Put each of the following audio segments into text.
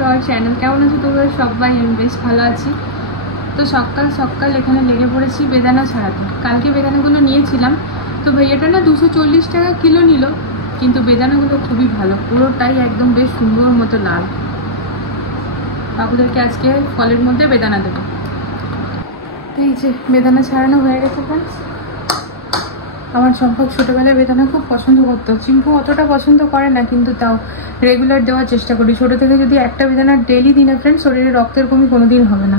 To our channel. কেমন আছো তোমরা সবাই? আমি বেশ ভালো আছি। তো সকাল সকাল এখানে লেগে পড়েছি বেদানা ছাড়াতে। কালকে বেদানাগুলো নিয়েছিলাম, তো ভাইয়াটা না 240 টাকা কিলো নিল, কিন্তু বেদানাগুলো খুবই ভালো, পুরোটাই একদম বেশ সুন্দর মতো লাল। বাবুদেরকে আজকে ফলের মধ্যে বেদানা দেবো। তো এই যে বেদানা ছাড়ানো হয়ে গেছে ফ্রেন্ডস। আমার সম্পর্ক ছোটোবেলায় বেদানা খুব পছন্দ করতো, চিম্পু অতটা পছন্দ করে না, কিন্তু তাও রেগুলার দেওয়ার চেষ্টা করি। ছোটো থেকে যদি একটা বেদানা ডেইলি দিনে ফ্রেন্ডস, শরীরে রক্তের কমি কোনোদিন হবে না।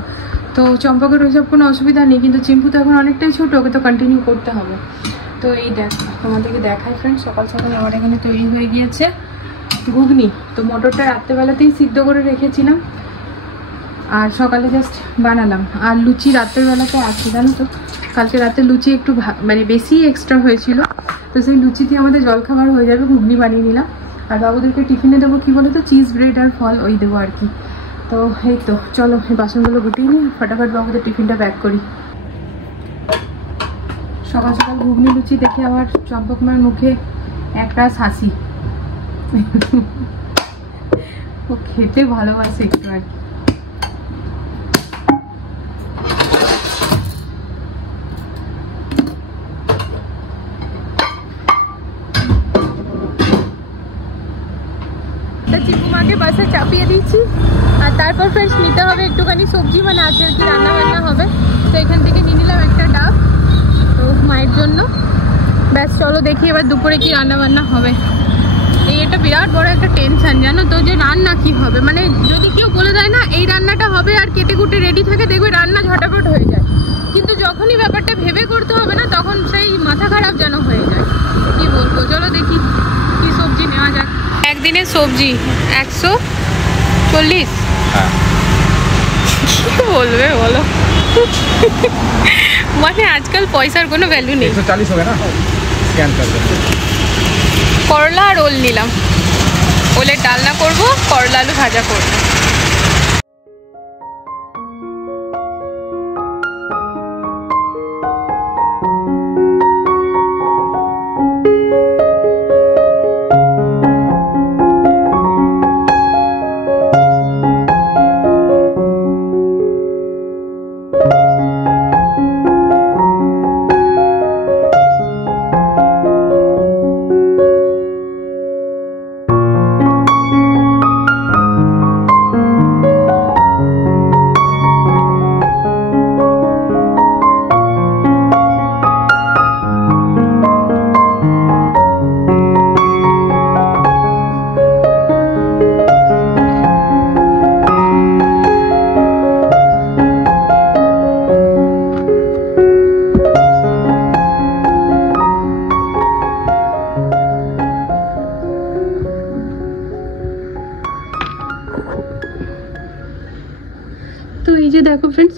তো চম্পকের ওইসব কোনো অসুবিধা নেই, কিন্তু চিম্পু তো এখন অনেকটাই ছোটো, ওকে তো কন্টিনিউ করতে হবে। তো এই দেখ তোমাদেরকে দেখাই ফ্রেন্ডস, সকাল সকাল আমার এখানে তৈরি হয়ে গিয়েছে ঘুগনি। তো মটরটা রাত্রেবেলাতেই সিদ্ধ করে রেখেছিলাম, আর সকালে জাস্ট বানালাম। আর লুচি রাত্রের বেলাতে আছে, জানো তো কালকে রাতে লুচি একটু মানে বেশি এক্সট্রা হয়েছিল, তো সেই লুচি দিয়ে আমাদের জলখাবার হয়ে যাবে। ঘুগনি বানিয়ে নিলাম, আর বাবুদেরকে টিফিনে দেবো কি বলো তো, চিজ ব্রেড আর ফল ওই দেবো আর কি। তো এই তো চলো এই বাসনগুলো গুটিয়ে নিই, ফটাফট বাবুদের টিফিনটা প্যাক করি। সকাল সকাল ঘুগনি লুচি দেখে আমার চম্পক মার মুখে একটা হাসি। ও খেতে ভালোবাসে একটু আর কি। চিকুমাকে বাসে চাপিয়ে দিচ্ছি, আর তারপর ফ্রেন্ডস নিতে হবে একটুখানি সবজি, মানে আছে আর কি রান্না বান্না হবে। তো এখান থেকে নিয়ে নিলাম একটা ডাব তো মায়ের জন্য। ব্যাস চলো দেখি এবার দুপুরে কি রান্না বান্না হবে। এই এটা বিরাট বড় একটা টেনশন জানো তো, যে রান্না কি হবে। মানে যদি কেউ বলে দেয় না এই রান্নাটা হবে আর কেটে কুটে রেডি থাকে, দেখবে রান্না ঝটাপট হয়ে যায়, কিন্তু যখনই ব্যাপারটা ভেবে করতে হবে না, তখন সেই মাথা খারাপ যেন হয়ে যায়। কি বলবো, চলো দেখি কি সবজি নেওয়া যাক। একদিনের সবজি 140। কি বলবে বলো, মানে আজকাল পয়সার কোনো ভ্যালু নেই। 140 হবে না, স্ক্যান করবে। করলা আর ওল নিলাম, ওলের ডালনা করবো, করলা আলু ভাজা করবো। তো এই যে দেখো ফ্রেন্ডস,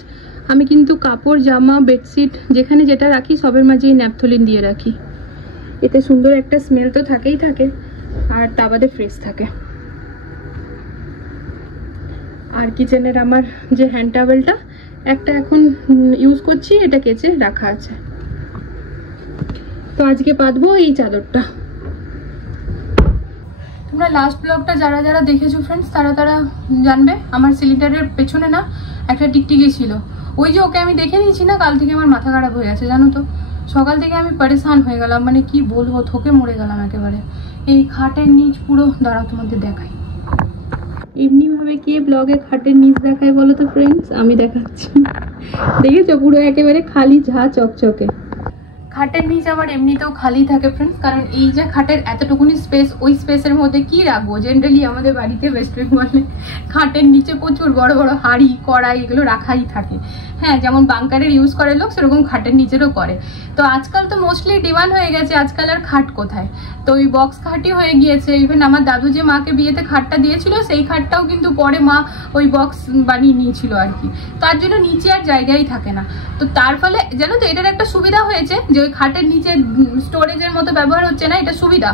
আমি কিন্তু কাপড় জামা বেডশিট যেখানে যেটা রাখি সবের মাঝে এই ন্যাপথলিন দিয়ে রাখি। এতে সুন্দর একটা স্মেল তো থাকেই থাকে, আর তা বাদে ফ্রেশ থাকে। আর কিচেনের আমার যে হ্যান্ড টাওয়েলটা একটা এখন ইউজ করছি, এটা কেচে রাখা আছে। তো আজকে পাতবো এই চাদরটা। তোমরা লাস্ট ব্লগটা যারা যারা দেখেছো ফ্রেন্ডস, তারা তারা জানবে আমার সিলিন্ডারের পেছনে না একটা টিকটিকি ছিল। ওই যে ওকে আমি দেখে নিয়েছি না, কাল থেকে আমার মাথা খারাপ হয়ে গেছে জানো তো। সকাল থেকে আমি পরেশান হয়ে গেলাম, মানে কি বলবো, থকে মরে গেলাম একেবারে। এই খাটের নিচ পুরো, দাঁড়াও তোমাদের দেখাই। এমনিভাবে কে ব্লগে খাটের নিচ দেখায় বলো তো ফ্রেন্ডস? আমি দেখাচ্ছি, দেখেছো পুরো একেবারে খালি ঝা চকচকে। খাটের নিচ আমার এমনিতেও খালি থাকে ফ্রেন্ডস, কারণ এই যে খাটের এতটুকুনি স্পেস, ওই স্পেসের মধ্যে কি রাখবো। জেনারেলি আমাদের বাড়িতে ওয়েস্ট বেঙ্গলে খাটের নিচে প্রচুর বড় বড় হাঁড়ি কড়াই এগুলো রাখাই থাকে। হ্যাঁ, যেমন বাংকারের ইউজ করে লোক, সেরকম খাটের নিচেরও করে। তো আজকাল তো মোস্টলি ডিমান্ড হয়ে গেছে, আজকাল আর খাট কোথায়, তো ওই বক্স খাটই হয়ে গিয়েছে। ইভেন আমার দাদু যে মাকে বিয়েতে খাটটা দিয়েছিল, সেই খাটটাও কিন্তু পরে মা ওই বক্স বানিয়ে নিয়েছিল আর কি। তার জন্য নিচে আর জায়গাই থাকে না। তো তার ফলে জানো তো এটার একটা সুবিধা হয়েছে, যে ওই খাটের নিচে স্টোরেজের মতো ব্যবহার হচ্ছে না, এটা সুবিধা।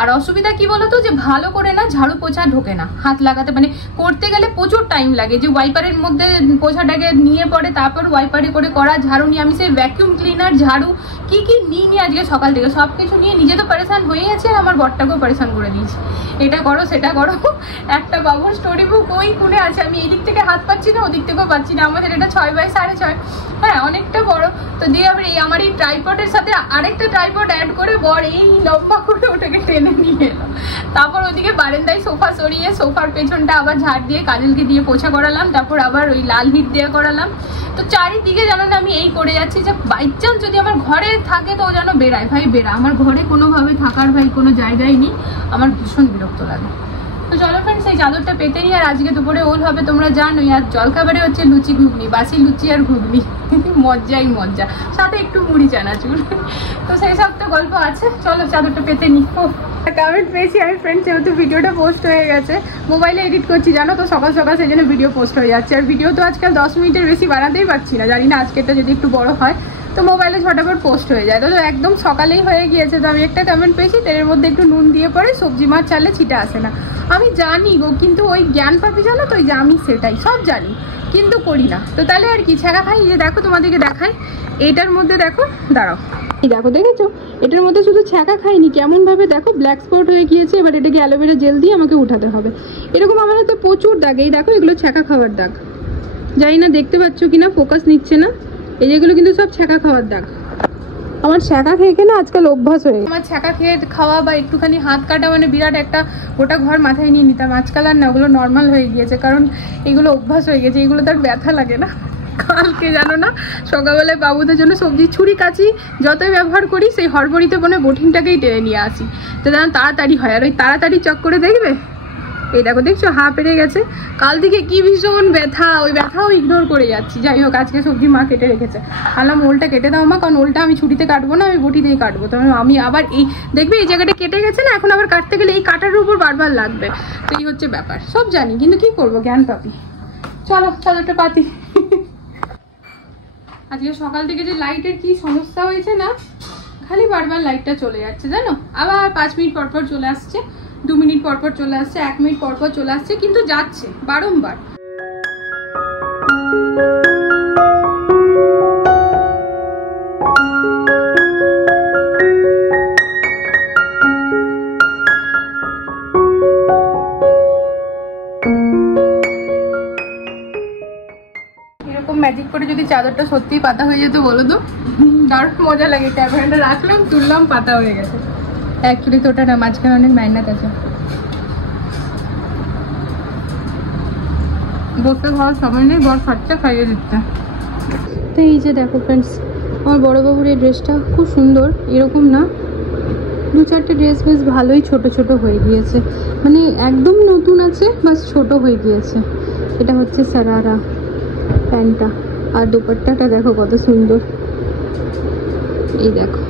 আর অসুবিধা কি বলতো, যে ভালো করে না ঝাড়ু পোছা ঢোকে না, হাত লাগাতে মানে করতে গেলে প্রচুর টাইম লাগে। যে ওয়াইপারের মধ্যে পোছাটাকে নিয়ে পড়ে, তারপর ওয়াইপারে করে করা, ঝাড়ু নিয়ে আমি সেই ভ্যাকিউম ক্লিনার, ঝাড়ু কি কি নিয়ে আজকে সকাল থেকে সব কিছু নিয়ে নিজে তো পরেশান হয়ে গেছে, আর আমার বরটাকেও পরেশান করে দিয়েছি। এটা করো সেটা করো, একটা বাবুর স্টোরি বুক ওই কোণে আছে, আমি এই দিক থেকে হাত পাচ্ছি না, ওদিক থেকেও পাচ্ছি না। আমাদের এটা 6x6.5, হ্যাঁ অনেকটা বড়। তো দিয়ে আবার এই আমার এই ট্রাইপডের সাথে আরেকটা ট্রাইপড অ্যাড করে বর এই লম্বা করে ওটাকে টেনে নিয়ে এলো। তারপর ওদিকে বারান্দায় সোফা সরিয়ে সোফার পেছনটা আবার ঝাড় দিয়ে কাজলকে দিয়ে পোছা করালাম, তারপর আবার ওই লাল হিট দিয়ে করালাম। তো চারিদিকে জানো না আমি এই করে যাচ্ছি, যে বাই চান্স যদি আমার ঘরে থাকে তো যেন বেড়ায়, ভাই বেড়া, আমার ঘরে কোনোভাবে থাকার ভাই কোনো জায়গায় নেই, আমার ভীষণ বিরক্ত লাগে। তো চলো ফ্রেন্ডস, এই চাদরটা পেতে নিই। আর আজকে দুপুরে ওল হবে তোমরা জানোই, আর জলখাবারে হচ্ছে লুচি ঘুগনি, বাসি লুচি আর ঘুগনি, মজ্জাই মজ্জা, সাথে একটু মুড়ি চানাচুর। তো সেই সব তো গল্প আছে, চলো চাদরটা পেতে নিই। কমেন্ট পেয়েছি আমি ফ্রেন্ড, যেহেতু ভিডিওটা পোস্ট হয়ে গেছে, মোবাইলে এডিট করছি জানো তো, সকাল সকাল সেই জন্য ভিডিও পোস্ট হয়ে যাচ্ছে। আর ভিডিও তো আজকাল 10 মিনিটের বেশি বানাতেই পারছি না, জানি না আজকেরটা যদি একটু বড় হয় তো মোবাইলে ঝটাপট পোস্ট হয়ে যায়। তো একদম সকালেই হয়ে গিয়েছে। তো আমি একটা কমেন্ট পেয়েছি, তেলের মধ্যে একটু নুন দিয়ে পরে সবজি মাছ চালে ছিটা আসে না। আমি জানি গো, কিন্তু ওই জ্ঞান পাপি জানো তো, ওই যে আমি সেটাই সব জানি কিন্তু করি না। তো তাহলে আর কি, ছ্যাঁকা খাই। যে দেখো তোমাদেরকে দেখাই, এইটার মধ্যে দেখো, দাঁড়াও, এই দেখো দেখেছো, এটার মধ্যে শুধু ছ্যাঁকা খাইনি, কেমন ভাবে দেখো ব্ল্যাক স্পট হয়ে গিয়েছে। এবার এটাকে অ্যালোভেরা জেল দিয়ে আমাকে উঠাতে হবে। এরকম আমার হাতে প্রচুর দাগ, এই দেখো এগুলো ছ্যাঁকা খাওয়ার দাগ, জানি না দেখতে পাচ্ছ কিনা, ফোকাস নিচ্ছে না। এই যেগুলো কিন্তু সব ছ্যাঁকা খাওয়ার দাগ। আমার ছ্যাঁকা খেয়ে খেয়ে না আজকাল অভ্যাস হয়ে গেছে। আমার ছ্যাঁকা খেয়ে খাওয়া বা একটুখানি হাত কাটা মানে বিরাট একটা গোটা ঘর মাথায় নিয়ে নিতাম, আজকাল আর না, ওগুলো নর্মাল হয়ে গিয়েছে, কারণ এগুলো অভ্যাস হয়ে গেছে। এগুলো তার ব্যথা লাগে না। কালকে জানো না সকালবেলায় বাবুদের জন্য সবজি ছুরি কাচি যতই ব্যবহার করি, সেই হড়বড়িতে মনে বটিনটাকেই টেনে নিয়ে আসি, তো যেন তাড়াতাড়ি হয়। আর ওই তাড়াতাড়ি চক করে দেখবে, এই দেখো দেখছো হা পেরে গেছে। কাল থেকে কি ভীষণ ব্যথা, ওই ব্যথাও ইগনোর করে যাচ্ছি। যাই হোক, আজকে সবজি মা কেটে রেখেছে, আলাম ওলটা কেটে দাও মা, কারণ ওলটা আমি ছুরিতে কাটবো না, আমি বটিতেই কাটবো। তো আমি আবার এই দেখবে এই জায়গাটা কেটে গেছে না, এখন আবার কাটতে গেলে এই কাটার উপর বারবার লাগবে। তো এই হচ্ছে ব্যাপার, সব জানি কিন্তু কি করবো, জ্ঞান পাপি। চলো চাদরটা পাতি। আজকে সকাল থেকে যে লাইটের কি সমস্যা হয়েছে না, খালি বারবার লাইটটা চলে যাচ্ছে জানো, আবার 5 মিনিট পর পর চলে আসছে, 2 মিনিট পর পর চলে আসছে, 1 মিনিট পর পর চলে আসছে, কিন্তু যাচ্ছে বারংবার। এরকম ম্যাজিক করে যদি চাদরটা সত্যিই পাতা হয়ে যেত বলো তো, দারুণ মজা লাগে। ক্যামেরাটা রাখলাম, তুললাম, পাতা হয়ে গেছে। অ্যাকচুয়ালি তো ওটা না, মাঝখানে অনেক মেহনত আছে। বসে খাওয়ার সময় নেই, বর খাচ্ছে, খাইয়ে দিচ্ছে। তো এই যে দেখো ফ্রেন্ডস, আমার বড় বাবুর এই ড্রেসটা খুব সুন্দর, এরকম না, 2-4টে ড্রেস বেশ ভালোই ছোট ছোট হয়ে গিয়েছে, মানে একদম নতুন আছে বাস ছোট হয়ে গিয়েছে। এটা হচ্ছে সারারা প্যান্টটা, আর দুপাট্টাটা দেখো কত সুন্দর, এই দেখো।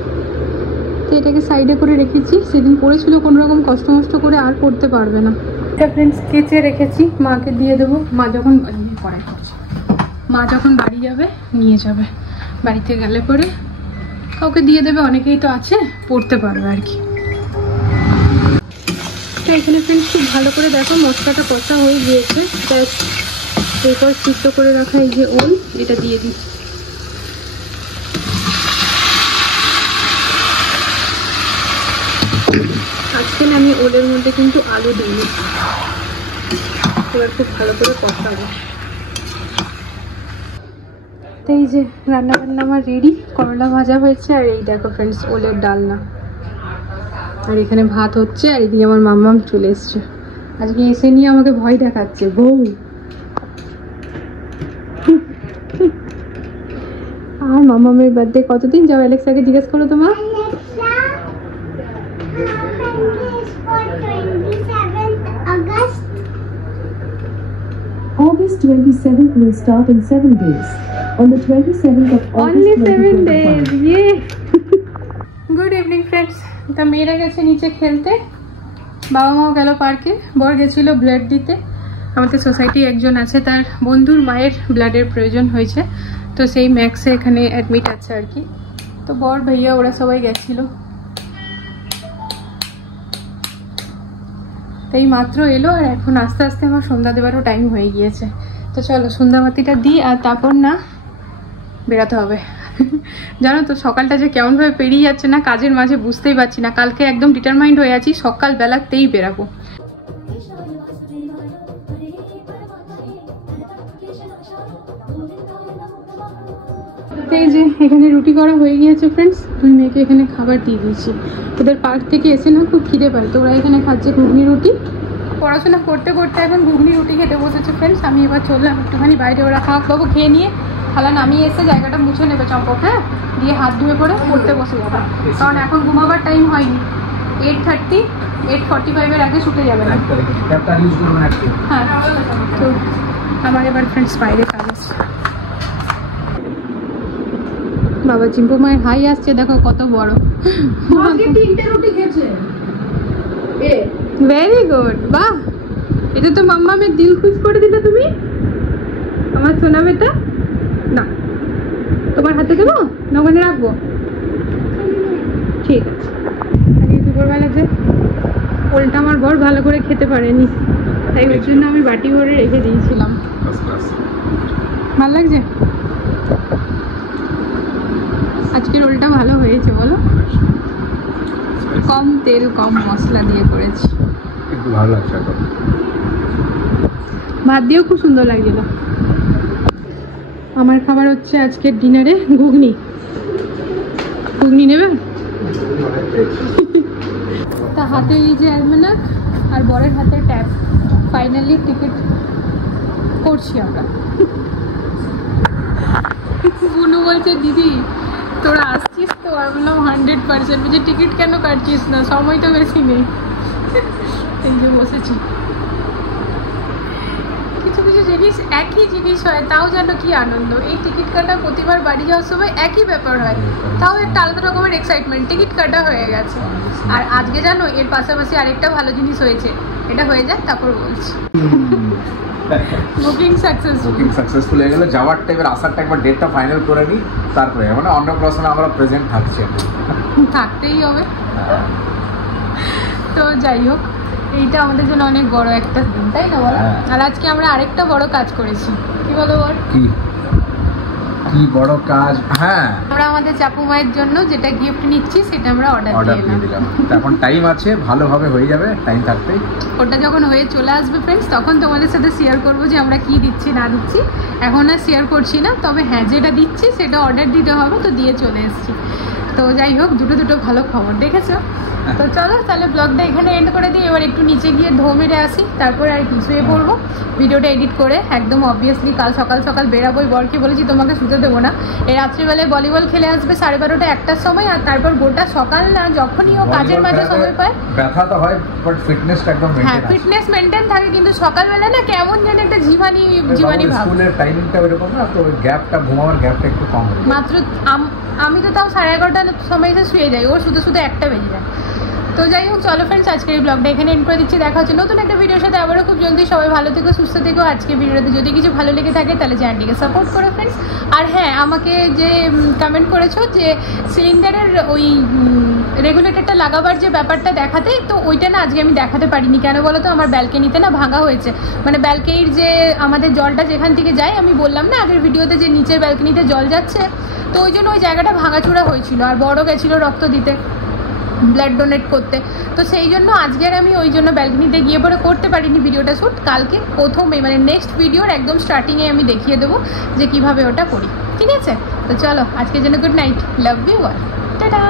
তো এটাকে সাইডে করে রেখেছি, সেদিন পরেছিল কোনো রকম কষ্ট মষ্ট করে, আর পরতে পারবে না। এটা ফ্রেন্ডস কেচে রেখেছি, মাকে দিয়ে দেবো, মা যখন বাড়ি যাবে নিয়ে যাবে, বাড়িতে গেলে পরে কাউকে দিয়ে দেবে, অনেকেই তো আছে, পড়তে পারবে আর কি। তো এখানে ফ্রেন্ডস খুব ভালো করে দেখো মশলাটা কষা হয়ে গিয়েছে, এরপর সিদ্ধ করে রাখা এই যে ওল, এটা দিয়ে দিই। আজকে আমি ওলের মধ্যে কিন্তু আলু দিই, এবার খুব ভালো করে কষাবো। তো এই যে রান্না বান্না আমার রেডি, করলা ভাজা হয়েছে, আর এই দেখো ফ্রেন্ডস ওলের ডালনা, আর এখানে ভাত হচ্ছে, আর এদিকে আমার মাম্মাম চলে এসছে। আজকে এসে নিয়ে আমাকে ভয় দেখাচ্ছে, বউ। আর মাম্মামের বার্থডে কতদিন যাও, অ্যালেক্সাকে জিজ্ঞেস করো তোমার। August 27th will start in 7 days. On the 27th of August, only 7 days. Yeah. Good evening friends. তা মেয়েরা গেছে নিচে খেলতে, বাবা মাও গেল পার্কে, বর গেছিল ব্লাড দিতে। আমাদের সোসাইটি একজন আছে, তার বন্ধুর মায়ের ব্লাডের প্রয়োজন হয়েছে, তো সেই ম্যাক্সে এখানে অ্যাডমিট আছে আর কি। তো বর ভাইয়া ওরা সবাই গেছিল, এই মাত্র এলো। আর এখন আস্তে আস্তে আমার সন্ধ্যা দেওয়ারও টাইম হয়ে গিয়েছে। তো চলো সন্ধ্যাবাতিটা দিই আর তারপর না বেরাতে হবে। জানো তো সকালটা যে কেমনভাবে পেরিয়ে যাচ্ছে না কাজের মাঝে, বুঝতেই পারছি না। কালকে একদম ডিটারমাইন্ড হয়ে আছি সকালবেলাতেই বেরাবো। এই যে এখানে রুটি করা হয়ে গিয়েছে ফ্রেন্ডস, দুই মেয়েকে এখানে খাবার দিয়ে দিয়েছি। ওদের পার্ক থেকে এসে না খুব খিদে পায়, তো ওরা এখানে খাচ্ছে ঘুগনি রুটি। পড়াশোনা করতে করতে এখন ঘুগনি রুটি খেতে বসেছে ফ্রেন্ডস। আমি এবার চললাম একটুখানি বাইরে, ওরা খাওয়া বাবু খেয়ে নিয়ে থালা নামিয়ে এসে জায়গাটা মুছে নেবে চম্পক, হ্যাঁ, দিয়ে হাত ধুয়ে পরে পড়তে বসে যাবে, কারণ এখন ঘুমাবার টাইম হয়নি। 8:30 8:45 আগে ছুটে যাবে না। হ্যাঁ, তো আমার এবার ফ্রেন্ডস বাইরে কাজ আছে। বাবা চিম্পু মায়ের হাই আসছে, দেখো কত বড়। 3টে রুটি খেয়েছে। ভেরি গুড, বাহ, এটা তো মাম্মামের দিল খুশ করে দিলে তুমি। আমার সোনা বেটা, না তোমার হাতে দেবো না ওখানে রাখবো? ঠিক আছে। আজকে দুপুরবেলা যে ওলটা আমার বর ভালো করে খেতে পারেনি, তাই ওই জন্য আমি বাটি ভরে রেখে দিয়েছিলাম। ভালো লাগছে? আজকের রোলটা ভালো হয়েছে বলো? কম তেল কম মশলা দিয়ে করেছি, একটু ভালো লাগছে এখন। ভাত দিয়েও খুব সুন্দর লাগছিল। আমার খাবার হচ্ছে আজকের ডিনারে ঘুগনি। ঘুগনি নেবে? তা হাতে এই যে অ্যালমানাক আর বরের হাতে ট্যাব, ফাইনালি টিকিট করছি আমরা। বুনু বলছে দিদি তোরা আসছিস তো? আমি বললাম 100%। বুঝে টিকিট কেন কাটছিস না, সময় তো বেশি নেই। এই যে বসেছি। কিছু কিছু জিনিস একই জিনিস হয়, তাও যেন কি আনন্দ। এই টিকিট কাটা প্রতিবার বাড়ি যাওয়ার সময় একই ব্যাপার হয়, তাও একটা আলাদা রকমের এক্সাইটমেন্ট। টিকিট কাটা হয়ে গেছে। আর আজকে জানো এর পাশাপাশি আরেকটা ভালো জিনিস হয়েছে, এটা হয়ে যাক তারপর বলছি। বুকিং সাকসেসফুল হয়ে গেল। যাওয়ার টাইমের আসার টাইমের ডেটটা ফাইনাল করে নিই, তারপরে মানে অন্নপ্রাশনে আমরা প্রেজেন্ট থাকছি, থাকতেই হবে। তো যাই হোক, এইটা আমাদের জন্য অনেক বড় একটা দিন, তাই না বলো? আর আজকে আমরা আরেকটা বড় কাজ করেছি, কি বলো বল? কি বড় কাজ? হ্যাঁ, আমরা আমাদের চাপু মায়ের জন্য যেটা গিফট নিচ্ছি সেটা আমরা অর্ডার দিয়ে দিলাম। এখন টাইম আছে, ভালোভাবে হয়ে যাবে, টাইম থাকতেই। ওটা যখন হয়ে চলে আসবে ফ্রেন্ডস, তখন তোমাদের সাথে শেয়ার করবো যে আমরা কি দিচ্ছি না দিচ্ছি। এখন আর শেয়ার করছি না, তবে হ্যাঁ যেটা দিচ্ছি সেটা অর্ডার দিতে হবে, তো দিয়ে চলে এসেছি। তো যাই হোক, দুটো ভালো খবর দেখেছো। তো চলো তাহলে ব্লগটা এখানে এন্ড করে দিই। এবার একটু নিচে গিয়ে ধো মেরে আসি, তারপর আর কি শুয়ে পড়বো। ভিডিওটা এডিট করে একদম অবভিয়াসলি কাল সকাল সকাল বেরাবোই। বরকে বলেছি তোমাকে শুতে দেবো না, এই রাত্রিবেলায় ভলিবল খেলে আসবে 12:30 1টার সময়, আর তারপর গোটা সকাল না যখনই ও কাজের মাঝে সময় পায়। ব্যথা তো হয়, বাট ফিটনেসটা একদম মেইনটেইন। হ্যাঁ, ফিটনেস মেইনটেইন থাকে, কিন্তু সকালবেলা না কেমন যেন একটা জীবানী ভাব। স্কুলের টাইমিংটা ওইরকম না, তো গ্যাপটা, ঘুমাবার গ্যাপটা একটু কম হয়। মাত্র আমি তো তাও 11:30টার সময় এসে শুয়ে যাই, ওর শুধু 1টা বেজে যায়। তো যাই হোক, চলো ফ্রেন্ডস আজকের এই ব্লগটা এখানে এন্ড করে দিচ্ছি। দেখা হচ্ছে নতুন একটা ভিডিওর সাথে আবারও খুব জলদি। সবাই ভালো থেকো, সুস্থ থেকো। আজকে ভিডিওতে যদি কিছু ভালো লেগে থাকে তাহলে চ্যানেলটিকে সাপোর্ট করো ফ্রেন্ডস। আর হ্যাঁ, আমাকে যে কমেন্ট করেছো যে সিলিন্ডারের ওই রেগুলেটরটা লাগাবার যে ব্যাপারটা দেখাতে, তো ওইটা না আজকে আমি দেখাতে পারিনি। কেন বলো তো? আমার ব্যালকনিতে না ভাঙা হয়েছে, মানে ব্যালকনির যে আমাদের জলটা যেখান থেকে যায়, আমি বললাম না আগের ভিডিওতে যে নিচের ব্যালকনিতে জল যাচ্ছে, তো ওই জন্য ওই জায়গাটা ভাঙাচোরা হয়েছিল। আর বড় গেছিলো রক্ত দিতে, ব্লাড ডোনেট করতে, তো সেই জন্য আজকের আমি ওই জন্য ব্যালকনিতে গিয়ে পরে করতে পারিনি ভিডিওটা শ্যুট। কালকে প্রথমে মানে নেক্সট ভিডিওর একদম স্টার্টিংয়ে আমি দেখিয়ে দেবো যে কিভাবে ওটা করি, ঠিক আছে? তো চলো আজকের জন্য good night, love you all, tata.